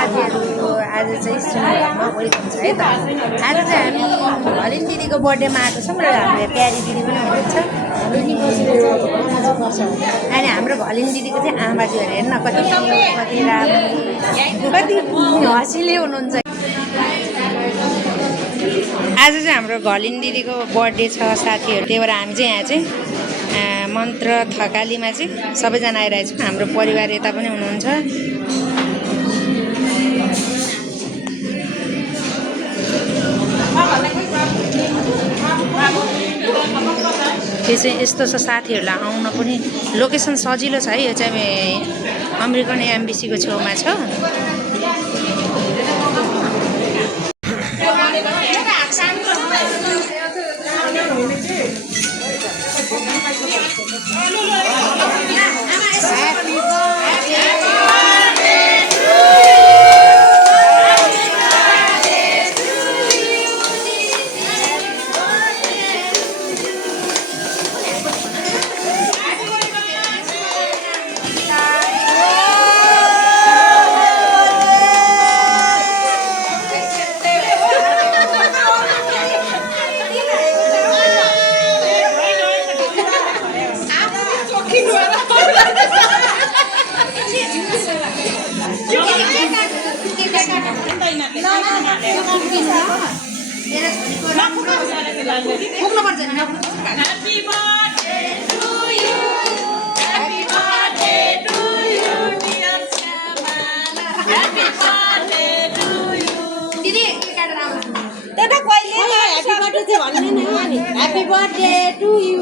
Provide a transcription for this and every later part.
साथीहरू आज चाहिँ सुनिघरमा वेलकम छ है त। आज चाहिँ हामी भलिन दिदीको बर्थडेमा आएको छौँ र हाम्रो प्यारी दिदी पनि हुनुहुन्छ अनि हाम्रो भलिन दिदीको चाहिँ आमाजीहरू हेर्न कति कति राम्रो कति हँसिले हुनुहुन्छ। आज चाहिँ हाम्रो भलिन दिदीको बर्थडे छ साथीहरू, त्यही भएर हामी चाहिँ यहाँ चाहिँ मन्त्र थकालीमा चाहिँ सबैजना आइरहेछौँ। हाम्रो परिवार यता पनि हुनुहुन्छ। यो चाहिँ यस्तो छ साथीहरूलाई आउन पनि लोकेसन सजिलो छ है। यो चाहिँ अमेरिकन एम्बेसीको छेउमा छ। Happy birthday to you.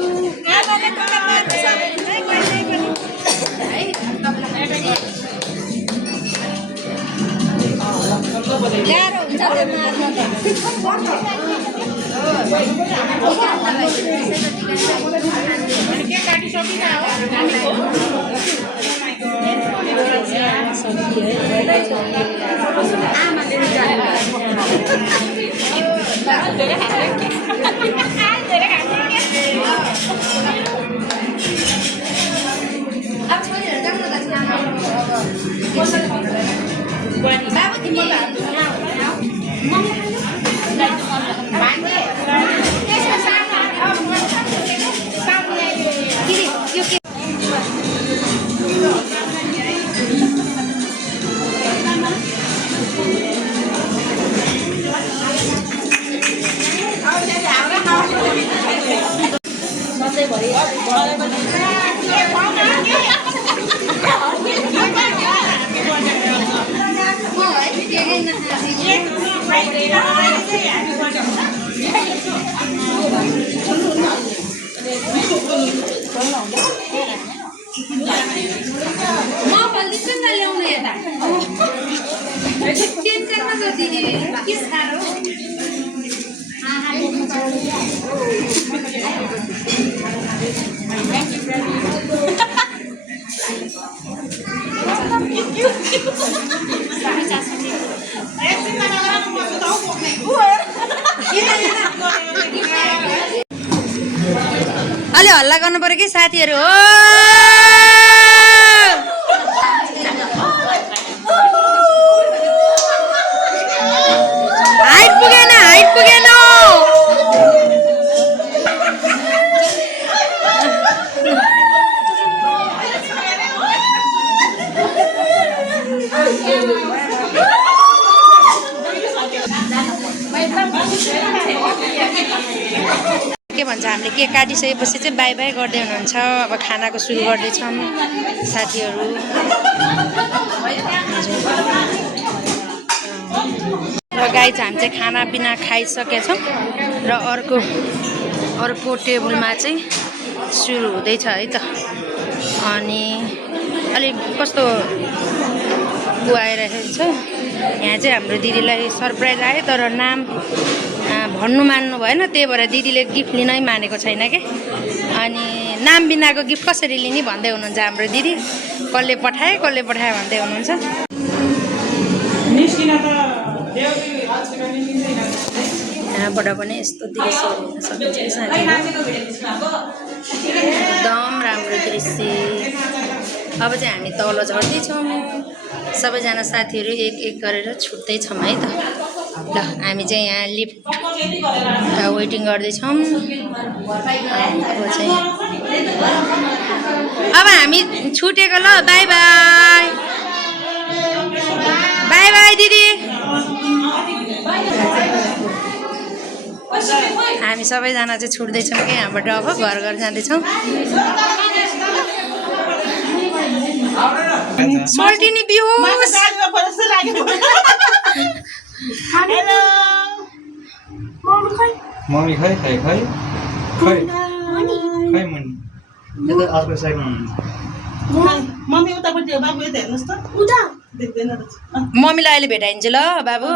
अलि हल्ला गर्नु पर्यो कि साथीहरू हो। हाइट पुगेन हाइट पुगेन। के भन्छ हामीले केक काटिसकेपछि चाहिँ बाई बाई गर्दै हुनुहुन्छ। अब खानाको सुरु गर्दैछौँ साथीहरू। र गाई चाहिँ हामी चाहिँ खानापिना खाइसकेछौँ र अर्को टेबलमा चाहिँ सुरु हुँदैछ है त। अनि अलिक कस्तो आइरहेको छ यहाँ चाहिँ हाम्रो दिदीलाई सरप्राइज आयो तर नाम भन्नु मान्नु भएन, त्यही भएर दिदीले गिफ्ट लिनै मानेको छैन के। अनि नाम बिनाको गिफ्ट कसरी लिने भन्दै हुनुहुन्छ हाम्रो दिदी। कसले पठाए भन्दै हुनुहुन्छ। यहाँबाट पनि यस्तो दृश्यहरू हुन सकिन्छ साथीहरू, एकदम राम्रो दृश्य। अब चाहिँ हामी तल झर्दैछौँ। सबैजना साथीहरू एक एक गरेर छुट्दैछौँ है त। ल हामी चाहिँ यहाँ लिफ्ट वेटिङ गर्दैछौँ। अब हामी छुटेको ल, बाई बाई। बाई बाई दिदी। हामी सबैजना चाहिँ छुट्दैछौँ कि यहाँबाट अब घर घर जाँदैछौँ। सोल्टिनी बिहोस। मम्मी खै खै खै खै खै मनी यता अर्को साइडमा हुनुहुन्छ। मम्मी उतापट्टि हो बाबु, यता हेर्नुहोस् त। उता देख्दैन रहेछ। मम्मीलाई अहिले भेटाइन्छ ल बाबु।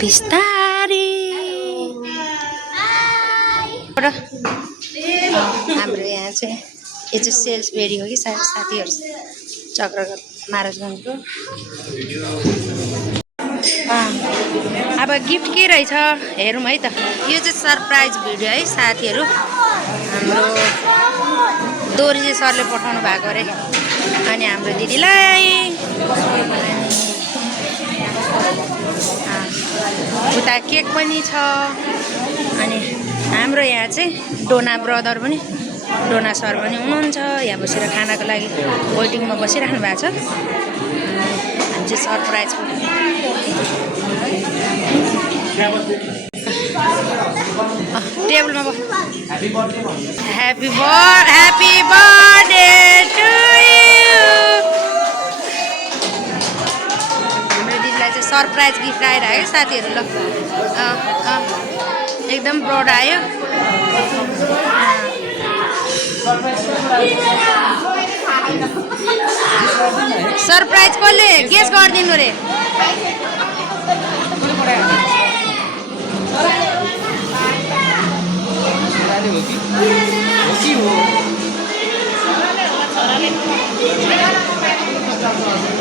बिस्तारै हाम्रो यहाँ चाहिँ यो चाहिँ सेल्स बेरी हो कि साथीहरू चक्रगत महाराजगञ्जको। अब गिफ्ट के रहेछ हेरौँ है त। यो चाहिँ सरप्राइज भिडियो है साथीहरू। हाम्रो दोर्जे सरले पठाउनु भएको अरे, अनि हाम्रो दिदीलाई। उता केक पनि छ। अनि हाम्रो यहाँ चाहिँ डोना ब्रदर पनि, डोना सर पनि हुनुहुन्छ यहाँ बसेर खानाको लागि वेटिङमा बसिराख्नु भएको छ। हामी चाहिँ सरप्राइज टेबलमा बस। Happy birthday to you. हाम्रो दिदीलाई चाहिँ सरप्राइज गिफ्ट आइरहेको साथीहरू। ल एकदम ब्रोड आयो। सरप्राइज कसले गेस गरिदिनु रे?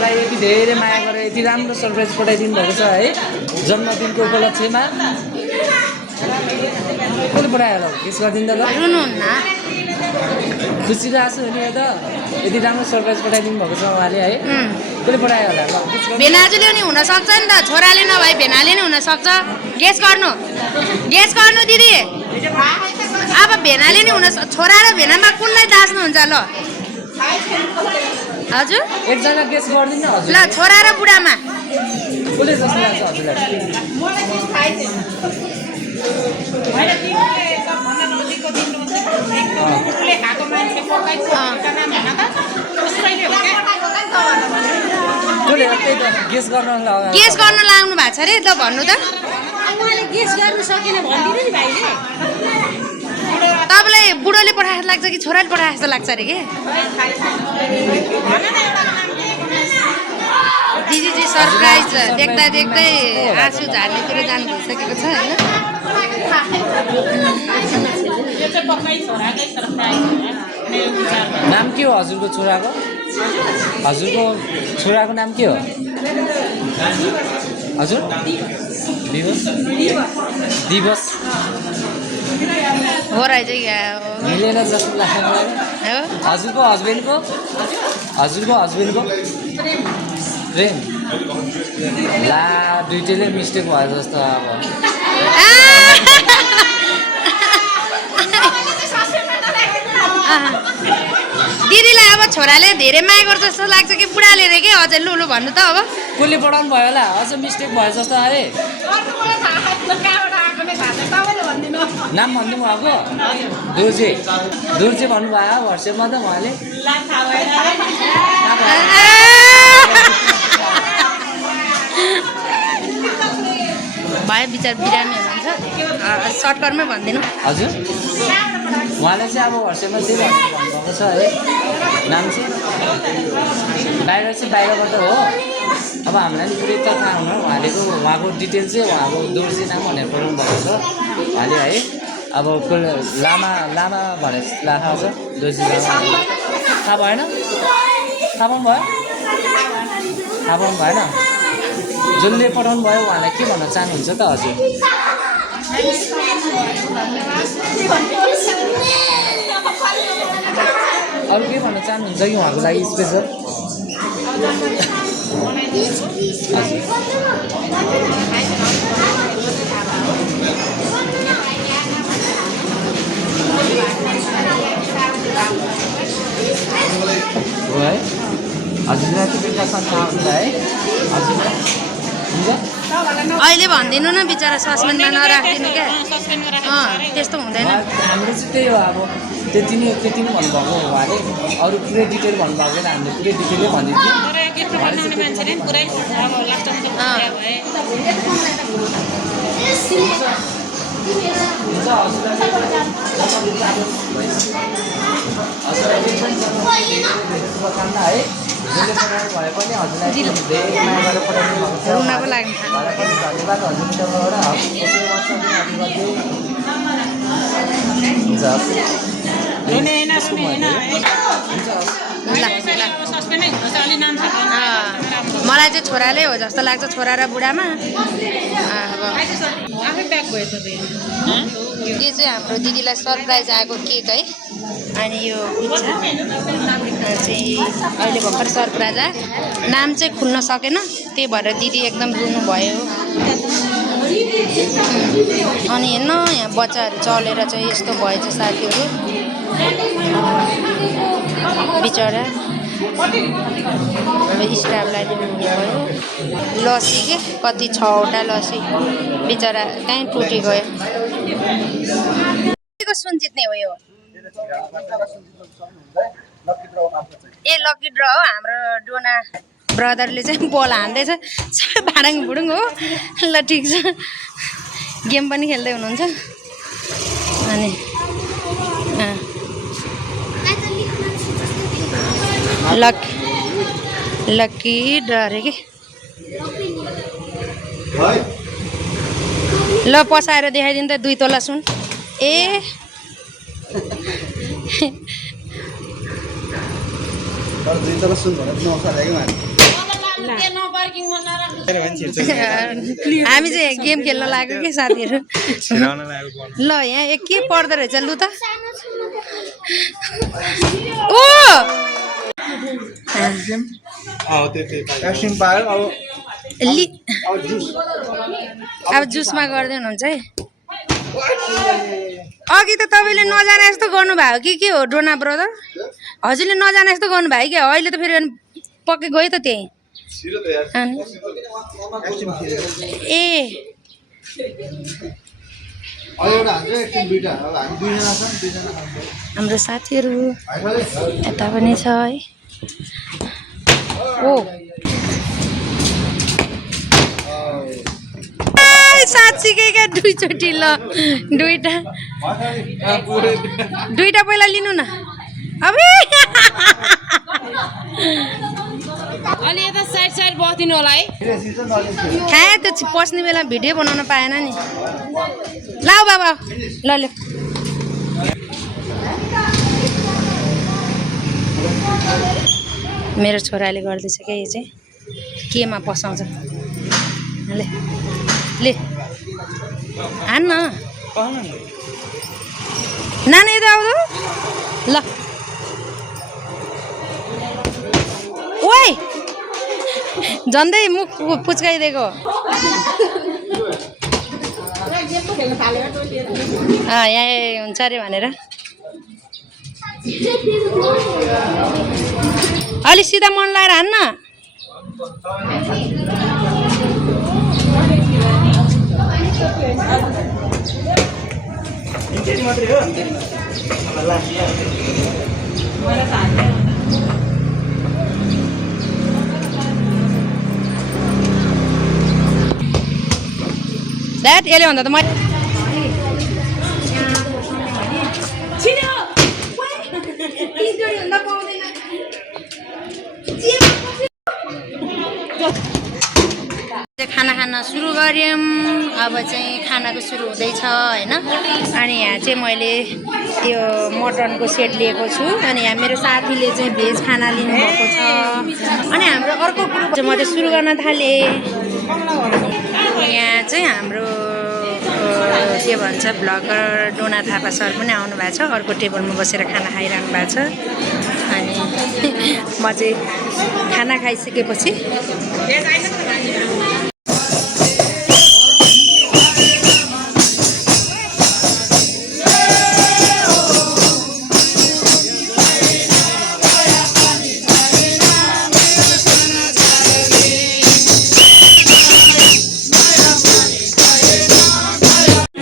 यति धेरै माया गरेर यति राम्रो सरप्राइज पठाइदिनु भएको छ है जन्मदिनको उपलक्ष्यमा। कसले पठायो होला गेस गरिदिनु त ल। खुसीको आँसु हो नि यो त। यति राम्रो सरप्राइज पठाइदिनु भएको छ उहाँले है। कसले पठायो होला ल। भेनाजुले नि हुनसक्छ नि त, छोराले नभए भेनाले नि हुनसक्छ। गेस गर्नु दिदी। अब भेनाले नि हुन, छोरा र भेनामा कुनलाई दाच्नुहुन्छ ल? हजुर एकजना गेस गरिदिनु हजुर। ल छोरा र बुढामा कसले जस्तो लाग्छ हजुरलाई? गेस गर्न लाग्नु भएको छ अरे। त भन्नु त। गेस गर्नु सकेन भन्दिनु नि भाइले। तपाईँलाई बुढोले पठाएको जस्तो लाग्छ कि छोराले पठाएको जस्तो लाग्छ अरे के? दिदी चाहिँ सरप्राइज देख्दा देख्दै आँसु झार्नेतिर जानु भइसकेको छ होइन। नाम के हो हजुरको छोराको? हजुरको छोराको नाम के हो हजुर? दिवस हो रहेछ मिलेन जस्तो लाग्छ मलाई। हजुरको हस्बेन्डको प्रेम ला दुइटैले मिस्टेक भयो जस्तो। अब दिदीलाई अब छोराले धेरै माया गर्छ जस्तो लाग्छ कि बुढाले रे के? अझै लु भन्नु त। अब कसले पढाउनु भयो होला? अझ मिस्टेक भयो जस्तो अरे। नाम भनिदिनु भएको? दुर्जे भन्नुभयो व्हाट्सएपमा त उहाँले। भाइ विचार बिरामी हुनुहुन्छ, सर्टकटमै भनिदिनु हजुर। उहाँलाई चाहिँ अब व्हाट्सएपमा चाहिँ भन्नुभएको छ है। नाम चाहिँ बाहिरबाट हो। अब हामीलाई नि पुरै त थाहा हुन उहाँको डिटेल चाहिँ उहाँको दोर्जे नाम भनेर पठाउनु भएको छ उहाँले है। अब लामा भनेर थाहा छ दोर्जे लामा। थाहा भएन? थाहा पाउनु भएन? जसले पठाउनु भयो उहाँलाई के भन्न चाहनुहुन्छ त हजुर? अरू के भन्न चाहनुहुन्छ कि उहाँको लागि स्पेसल हो है हजुरलाई चाहिँ बेलुका सन्चो आउँछ है हजुर हुन्छ अहिले भनिदिनु न बिचरा सस्पेन्डमा नराखिदिनु क्या त्यस्तो हुँदैन हाम्रो चाहिँ त्यही हो अब त्यति नै भन्नुभएको उहाँले अरू पुरै डिटेल भन्नुभएको होइन हामीले पुरै डिटेलै शुभकामना है भए पनि हजुरलाई धेरै माया गरेर पठाइदिनु भएको छ रुनको लागि उहाँलाई पनि धन्यवाद मलाई चाहिँ छोराले हो जस्तो लाग्छ छोरा र बुढामा यो चाहिँ हाम्रो दिदीलाई सरप्राइज आएको केक है अनि यो चाहिँ अहिले भर्खर सरप्राइज आयो नाम चाहिँ खुल्न सकेन त्यही भएर दिदी एकदम रुनुभयो अनि हेर्न यहाँ बच्चाहरू चलेर चाहिँ यस्तो भएछ साथीहरू बिचरा अब स्टाफलाई दिनुभयो लस्सी के कति 6वटा लस्सी बिचरा कहीँ टुटी गयो सुन जित्ने हो यो ए लकी ड्र हो हाम्रो डोना ब्रदरले चाहिँ बल हान्दैछ सबै भाडाङ भुडुङ हो ल ठिक छ गेम पनि खेल्दै हुनुहुन्छ अनि लकी ड्र अरे कि ल पसाएर देखाइदिनु त 2 तोला सुन ए हामी चाहिँ गेम खेल्न लाग्यो कि साथीहरू ल यहाँ के पर्दो रहेछ लु त ओ अब जुसमा गर्दै हुनुहुन्छ है अघि त तपाईँले नजाने जस्तो गर्नुभयो कि के हो डोना ब्रदर हजुरले नजाने जस्तो गर्नुभयो कि अहिले त फेरि पक्कै गयो त त्यही ए हाम्रो साथीहरू यता पनि छ है ओ साँच्चीकै क्या 2 चोटि ल दुईटा पहिला लिनु न अब अलि यता साइड बस्दिनु होला है खाए त्यो पस्ने बेला भिडियो बनाउन पाएन नि ल बाबा ल ल मेरो छोराले गर्दैछ क्या यो चाहिँ केमा पसाउँछ ले ले हान्न नाना यता आउँदो ल ओइ झन्डै मुख पुच्काइदिएको यहाँ हुन्छ अरे भनेर अलि सिधा मन लाएर हान्न दैट यसले भन्दा त म खाना खान सुरु गऱ्यौँ अब चाहिँ खानाको सुरु हुँदैछ हैन अनि यहाँ चाहिँ मैले त्यो मटनको सेट लिएको छु अनि यहाँ मेरो साथीले चाहिँ भेज खाना लिनुभएको छ अनि हाम्रो अर्को ग्रुप चाहिँ म चाहिँ सुरु गर्न थालेँ यहाँ चाहिँ हाम्रो के भन्छ ब्लगर डोना थापा सर पनि आउनु भएको छ अर्को टेबलमा बसेर खाना खाइरहनु भएको छ अनि म चाहिँ खाना खाइसकेपछि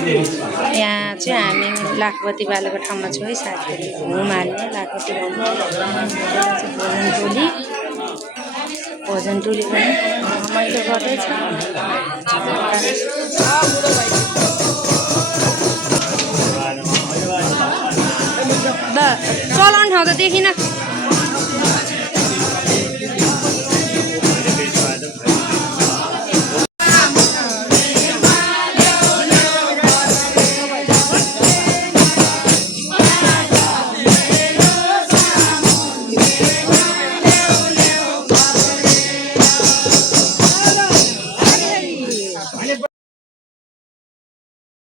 यहाँ चाहिँ हामी लाखपति बालेको ठाउँमा छौँ है साथीहरू घुम हाल्ने लाखपति भोजन टोली पनि रमाइलो गर्दैछ चलाउने ठाउँ त देखिन